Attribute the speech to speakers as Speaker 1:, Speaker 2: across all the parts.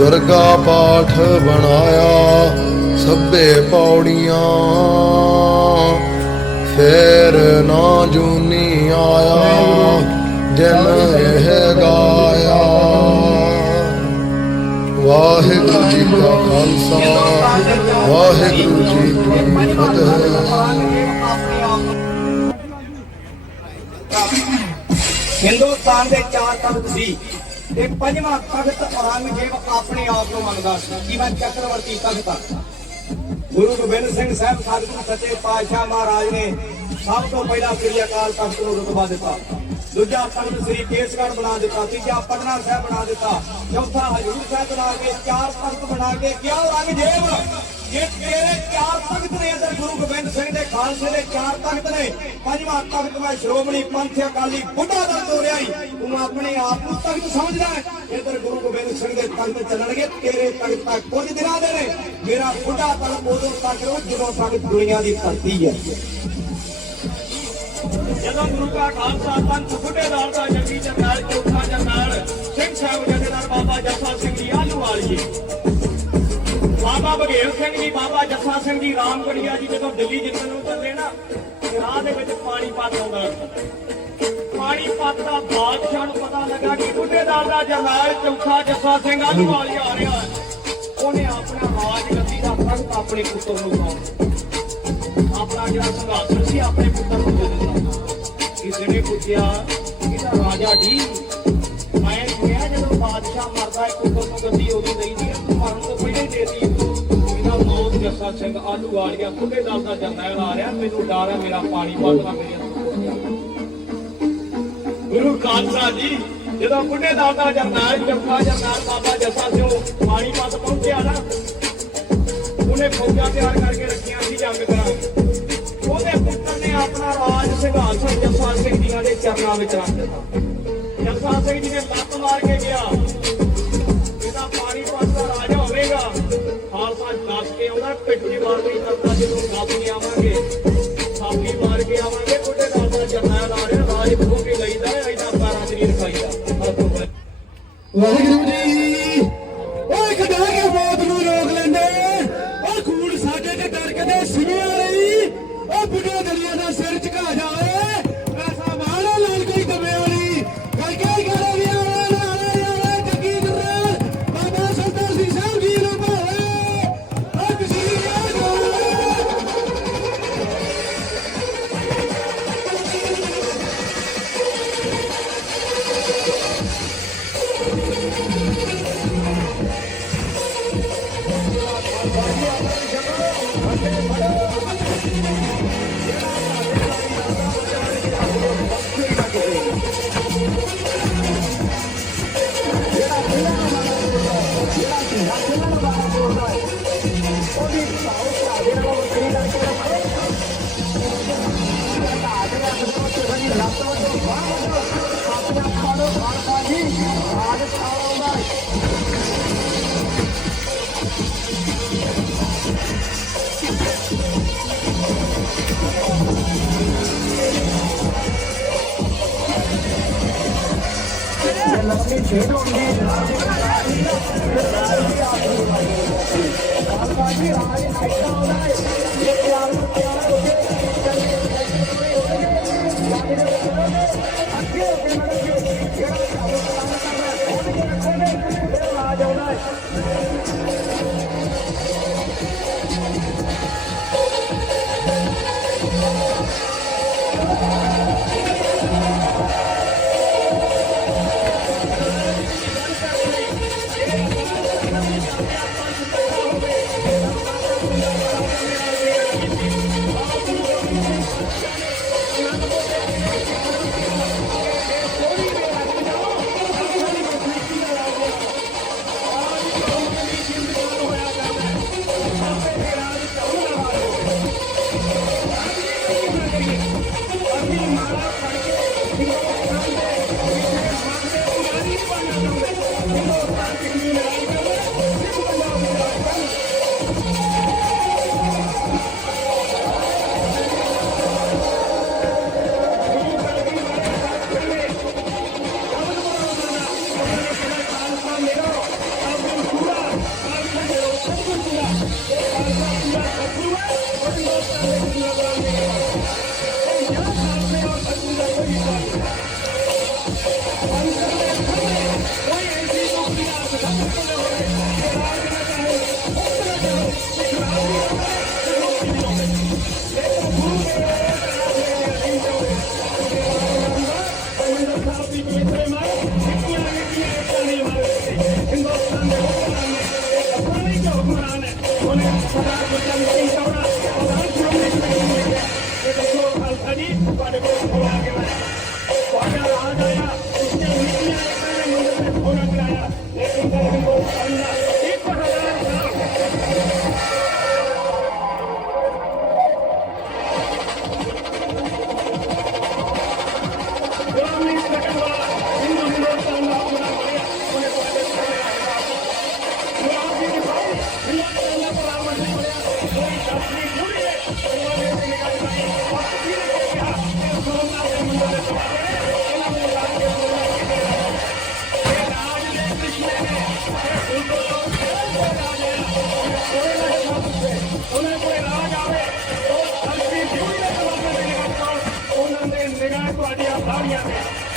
Speaker 1: ਦੁਰਗਾ ਪਾਠ ਬਣਾਇਆ, ਸਭੇ ਪੌੜੀਆਂ। ਫੇਰ ਨਾ ਜੂਨੀ ਆਇਆ, ਜਨ ਇਹ ਗਾਇਆ। ਵਾਹਿਗੁਰੂ ਜੀ ਕਾ ਖਾਲਸਾ, ਵਾਹਿਗੁਰੂ ਜੀ ਕੀ ਫਤਿਹ।
Speaker 2: ਹਿੰਦੁਸਤਾਨ ਦੇ ਚਾਰ ਤਖਤ ਸੀ। ਤੇ ਪੰਜਵਾਂ ਤਖਤ ਔਰੰਗਜ਼ੇਬ ਆਪਣੇ ਆਪ ਨੂੰ ਮੰਨਦਾ ਸੀ। ਕਿ ਚੱਕਰਵਰਤੀ ਤਖਤ ਗੁਰੂ ਗੋਬਿੰਦ ਸਿੰਘ ਸਾਹਿਬ ਸਤਿਗੁਰੂ ਸੱਚੇ ਪਾਤਸ਼ਾਹ ਮਹਾਰਾਜ ਨੇ ਸਭ ਤੋਂ ਪਹਿਲਾਂ ਸ੍ਰੀ ਅਕਾਲ ਤਖਤ ਨੂੰ ਰੁਤਬਾ ਦਿੱਤਾ। ਦੂਜਾ ਤਖਤ ਸ੍ਰੀ ਕੇਸਗੜ੍ਹ ਬਣਾ ਦਿੱਤਾ। ਤੀਜਾ ਪਟਨਾ ਸਾਹਿਬ ਬਣਾ ਦਿੱਤਾ। ਚੌਥਾ ਹਜੂਰ ਸਾਹਿਬ ਬਣਾ ਕੇ, ਚਾਰ ਤਖਤ ਬਣਾ ਕੇ ਕਿਹਾ ਔਰੰਗਜ਼ੇਬ ਇਹ ਤੇਰੇ ਚਾਰ ਤਖਤ ਨੇ ਅੰਦਰ ਗੁਰੂ ਗੋਬਿੰਦ ਸਿੰਘ ਦੇ ਖਾਲਸੇ ਦੇ ਚਾਰ ਤਖਤ ਨੇ, ਪੰਜਵਾਂ ਤਖਤ ਮੈਂ ਸ਼੍ਰੋਮਣੀ ਪੰਥ ਅਕਾਲੀ ਬੁੱਢਾ ਦਲ ਤੋਂ ਰਿਹਾ ਤੂੰ ਆਪਣੇ ਆਪ ਨੂੰ ਤਖਤ ਸਮਝਦਾ ਹੈ। ਇੱਧਰ ਗੁਰੂ ਗੋਬਿੰਦ ਸਿੰਘ ਦੇ ਤਖਤ ਚੱਲਣਗੇ, ਤੇਰੇ ਤਖਤ ਤੱਕ ਕੁਝ ਦਿਨਾਂ ਦੇ ਨੇ। ਮੇਰਾ ਬੁੱਢਾ ਦਲ ਉਦੋਂ ਤੱਕ ਰਹੂ ਜਦੋਂ ਤੱਕ ਦੁਨੀਆ ਦੀ ਧਰਤੀ ਹੈ। ਜਦੋਂ ਗੁਰੂ ਕਾ ਖਾਲਸਾ ਪੰਥ ਬੁੱਢੇ ਦਲ ਦਾ ਜੱਗੀ ਜਰਨੈਲ, ਚੌਥਾ ਜਰਨੈਲ, ਸਿੰਘ ਸਾਹਿਬ ਜਥੇਦਾਰ ਬਾਬਾ ਜੱਸਾ ਸਿੰਘ ਜੀ ਆਲੂ ਵਾਲੀਏ ਬਾਬਾ ਬਘੇਲ ਸਿੰਘ ਜੀ, ਬਾਬਾ ਜੱਸਾ ਸਿੰਘ ਜੀ, ਰਾਮਗੜੀਆ ਜੀ, ਜਦੋਂ ਦਿੱਲੀ ਜਿੱਤਣ ਨੂੰ ਚੱਲੇ ਨਾ ਰਾਹ ਦੇ ਵਿੱਚ ਪਾਣੀ ਪੱਤ ਆਉਂਦਾ। ਪਾਣੀ ਪੱਤ ਦਾ ਬਾਦਸ਼ਾਹ ਨੂੰ ਪਤਾ ਲੱਗਾ ਕਿ ਬੁੱਢੇ ਦਾ ਜਰਨੈਲ ਚੌਥਾ ਜੱਸਾ ਸਿੰਘ ਆਲੂ ਵਾਲੀ ਆ ਰਿਹਾ ਉਹਨੇ ਆਪਣਾ ਆਵਾਜ਼ ਗੱਦੀ ਦਾ ਤਖਤ ਆਪਣੇ ਪੁੱਤਰ ਨੂੰ ਸੌਂਪ ਆਪਣਾ ਜਿਹੜਾ ਸੰਘਾਸਨ ਸੀ, ਆਪਣੇ ਪੁੱਤਰ ਨੂੰ ਦੇ ਦਿੱਤਾ। ਕਿਸੇ ਨੇ ਪੁੱਛਿਆ ਮੌਤ ਸਿੰਘ ਆਲੂ ਵਾਲੀਆ ਖੁੱਡੇ ਦਲ ਦਾ ਜਰਨੈਲ ਆ ਰਿਹਾ। ਮੈਨੂੰ ਡਰ ਹੈ, ਮੇਰਾ ਪਾਣੀ ਵੱਧਦਾ ਮੇਰੇ ਗੁਰੂ ਖਾਲਸਾ ਜੀ, ਜਦੋਂ ਬੁੱਢੇ ਦਲ ਜਰਨੈਲ, ਜੱਫਾ ਜਰਨੈਲ ਬਾਬਾ ਜੱਸਾ ਸਿੰਘ ਪਾਣੀ ਪੱਤ ਪਹੁੰਚਿਆ ਨਾ, ਉਹਨੇ ਫੌਜਾਂ ਤਿਆਰ ਕਰਕੇ ਰੱਖੀਆਂ ਸੀ ਜੰਗ ਕਰਾਂ। ਉਹਦੇ ਪੁੱਤਰ ਨੇ ਆਪਣਾ ਰਾਜ ਸਿੰਘਾਸਨ ਜੱਸਾ ਸਿੰਘ ਜੀ ਦੇ ਚਰਨਾਂ ਵਿੱਚ ਰੱਖ ਦਿੱਤਾ। ਜੱਸਾ ਸਿੰਘ ਜੀ ਨੇ ਲੱਤ ਮਾਰ ਕੇ ਗਿਆ। ਪਿੱਠੀ ਮਾਰ
Speaker 3: Đi chế luôn! Thank you.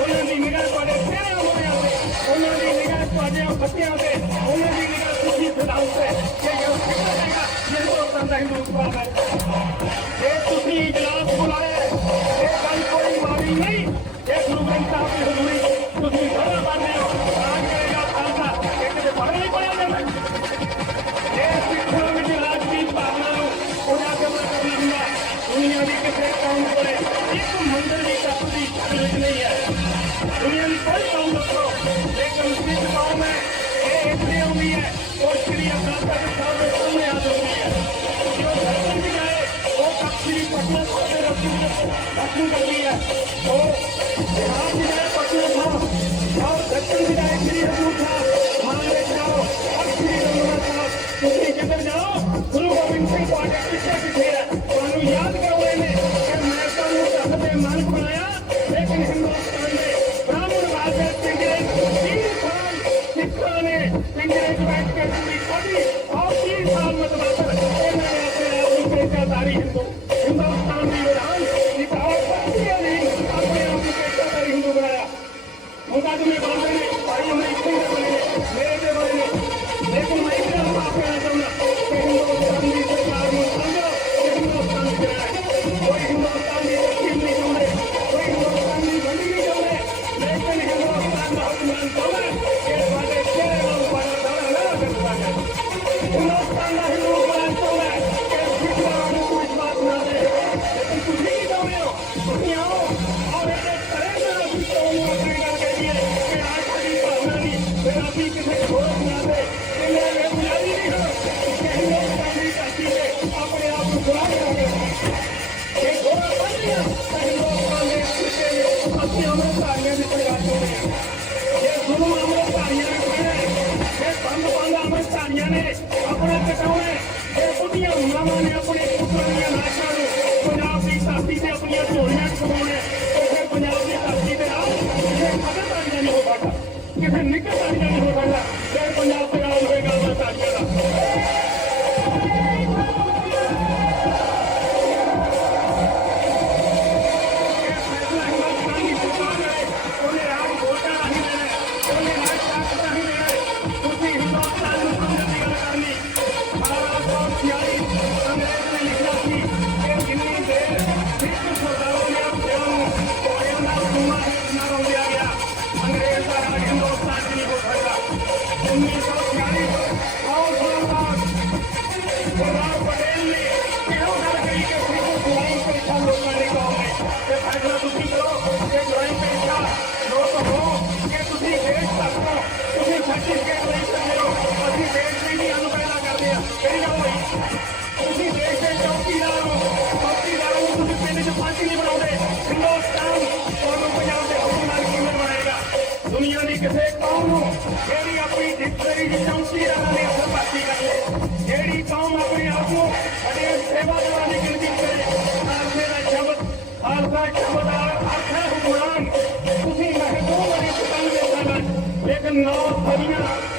Speaker 3: ਉਹਨਾਂ ਦੀ ਨਿਗਾਹ ਤੁਹਾਡੇ ਤੇਰੇ ਹੋਇਆ ਤੇ ਉਹਨਾਂ ਦੀ ਨਿਗਾਹ ਤੁਹਾਡੇ ਬੱਚਿਆਂ ਤੇ ਉਹਨਾਂ ਦੀ ਨਿਗਾਹ ਤੁਸੀਂ ਖੁਦਾ ਉੱਤੇ ਕਿ ਇਹ ਸਿੱਖ ਦੇਗਾ ਇਹ ਤੋਂ ਤਾਂ ਹਿੰਦੂ ਪਾਗਲ ਉਹ ਕਿ ਮੈਂ ਨਿੱਕੇ ਸਾਹਿਬਾਨ ਹੋ ਗਿਆ ਤੇ ਪੰਜਾਬ ਦੇ எல்லாம் தருகிறார்